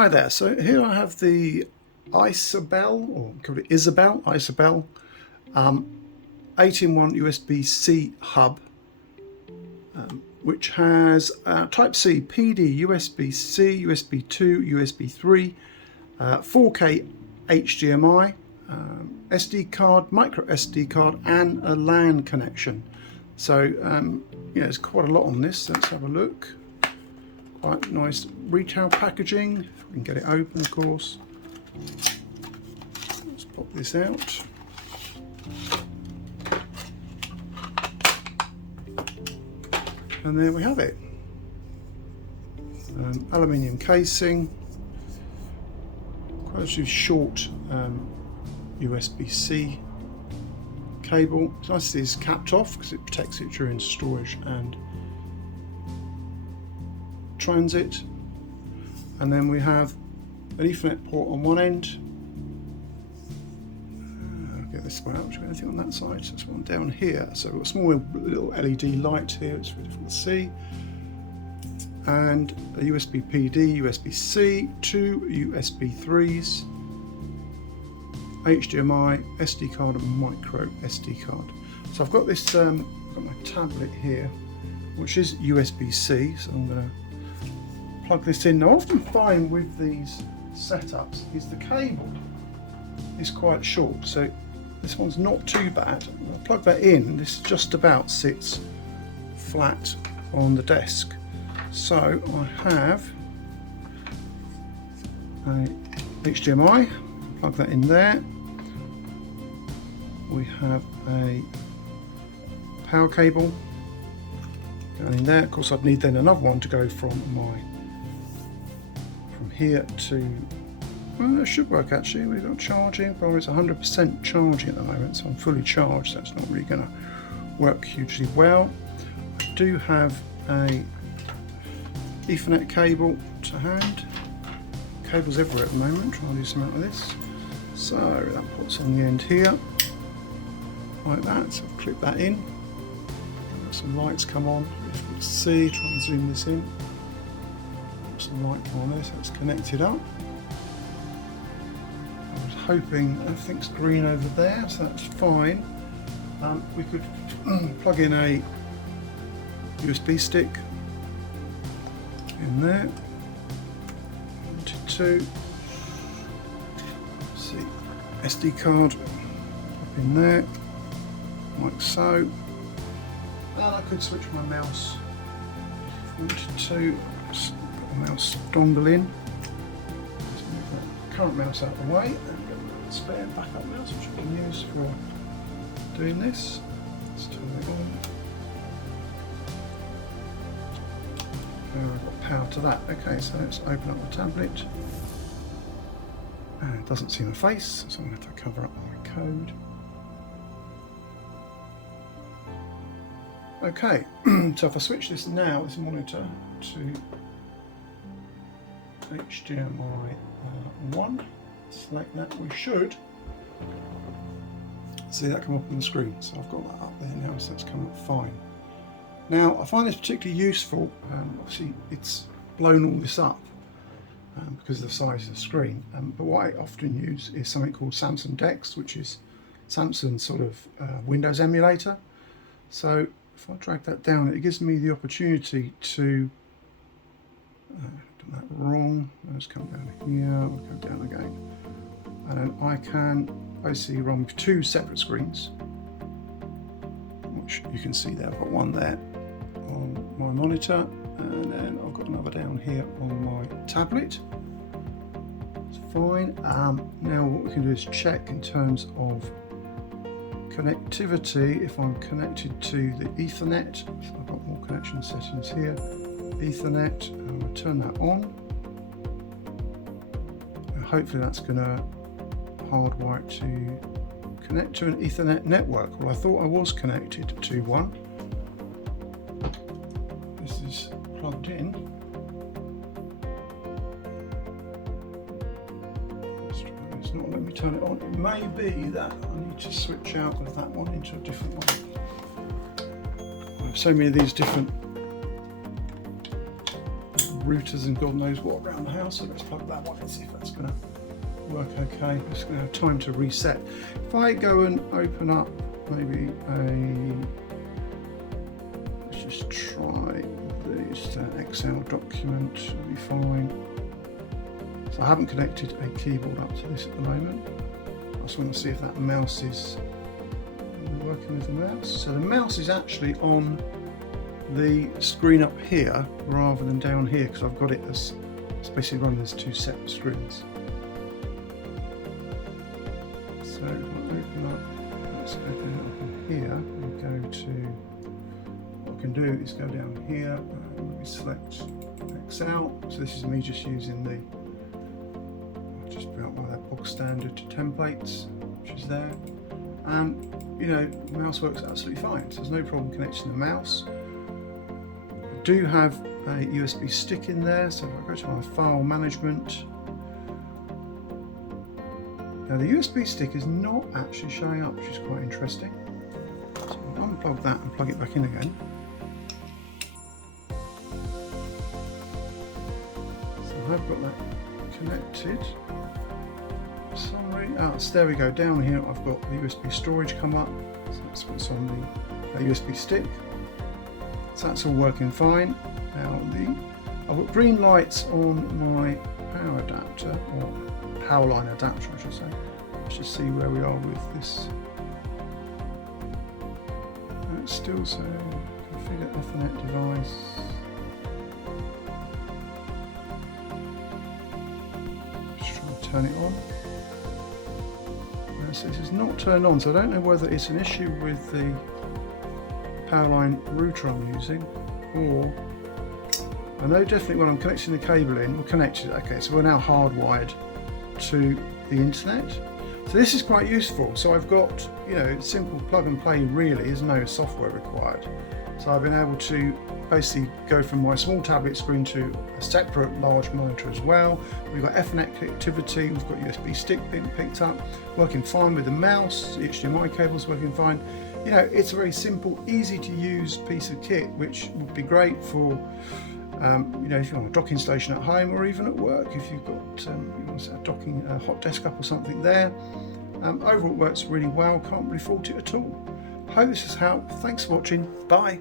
Hi there, so here I have the Isobel, or call it Isobel, 8-in-1 USB C hub, which has Type C, PD, USB C, USB 2, USB 3, 4K HDMI, SD card, micro SD card, and a LAN connection. So yeah, there's quite a lot on this. Let's have a look. Quite nice retail packaging. If we can get it open, of course. Let's pop this out. And there we have it. Aluminium casing. Quite a short USB-C cable. It's nice to see it's capped off because it protects it during storage and transit. And then we have an Ethernet port on one end. I'll get this one out. Anything on that side? So there's one down here. So we've got a small little LED light here. It's really difficult to see. And a USB PD, USB C, two USB 3s, HDMI, SD card, and micro SD card. So I've got this. Got my tablet here, which is USB C. So I'm going to plug this in. Now, I often find with these setups is the cable is quite short, so this one's not too bad. I'll plug that in. This just about sits flat on the desk. So I have a HDMI. Plug that in there. We have a power cable going in there. Of course, I'd need then another one to go from here to, well, it should work actually. We've got charging, probably it's 100% charging at the moment, so I'm fully charged. That's not really going to work hugely well. I do have a Ethernet cable to hand. Cables everywhere at the moment. Try and do something with this. So that puts on the end here, like that. So I'll clip that in. Some lights come on. If you can see, try and zoom this in. Some light on there, so it's connected up. I was hoping everything's green over there, so that's fine. We could plug in a USB stick in there. 1 to 2. Let's see, SD card up in there, like so. And I could switch my mouse 1 to 2. Mouse dongle in. Let's move that current mouse out of the way and get a spare backup mouse which I can use for doing this. Let's turn it on. I've got power to that. Okay, so let's open up the tablet. And it doesn't see my face, so I'm going to have to cover up my code. Okay, so if I switch this now, this monitor, to HDMI 1, select that, we should see that come up on the screen. So I've got that up there now, so that's come up fine. Now I find this particularly useful. Obviously it's blown all this up because of the size of the screen, but what I often use is something called Samsung Dex, which is Samsung's sort of Windows emulator. So if I drag that down, it gives me the opportunity to done that wrong. Let's come down here, we'll go down again. And I can basically run with 2 separate screens, which you can see there. I've got one there on my monitor, and then I've got another down here on my tablet. It's fine. Now what we can do is check in terms of connectivity. If I'm connected to the Ethernet, so I've got more connection settings here. Ethernet, and we'll turn that on. And hopefully that's going to hardwire it to connect to an Ethernet network. Well, I thought I was connected to one. This is plugged in. It's not letting me turn it on. It may be that I need to switch out of that one into a different one. I have so many of these different routers and God knows what around the house. So let's plug that one in, see if that's going to work okay. I'm just going to have time to reset. If I go and open up maybe let's just try this Excel document, it'll be fine. So I haven't connected a keyboard up to this at the moment. I just want to see if that mouse is working with the mouse. So the mouse is actually on the screen up here rather than down here, because I've got it as it's basically running as two separate screens. So if I open up, let's open it up in here and go to, what I can do is go down here and we select Excel. So this is me just using the, I'll just bring up one of their bog standard templates, which is there. And you know, the mouse works absolutely fine, so there's no problem connecting the mouse. I do have a USB stick in there, so if I go to my file management, now the USB stick is not actually showing up, which is quite interesting. So I'll unplug that and plug it back in again. So I've got that connected. So there we go, down here I've got the USB storage come up, so that's what's on the USB stick. So that's all working fine. Now I've got green lights on my power adapter, or power line adapter I should say. Let's just see where we are with this. It's still saying configure Ethernet device. Just try to turn it on. So this is not turned on, so I don't know whether it's an issue with the powerline router I'm using, or I know definitely when I'm connecting the cable in, we're connected. Okay, so we're now hardwired to the internet. So this is quite useful. So I've got, you know, simple plug and play really, there's no software required. So I've been able to basically go from my small tablet screen to a separate large monitor as well. We've got Ethernet connectivity, we've got USB stick being picked up, working fine with the mouse, the HDMI cable's working fine. You know, it's a very simple, easy to use piece of kit, which would be great for, you know, if you want a docking station at home or even at work, if you've got, you want to set a docking hot desk up or something there. Overall it works really well, can't really fault it at all. Hope this has helped. Thanks for watching. Bye.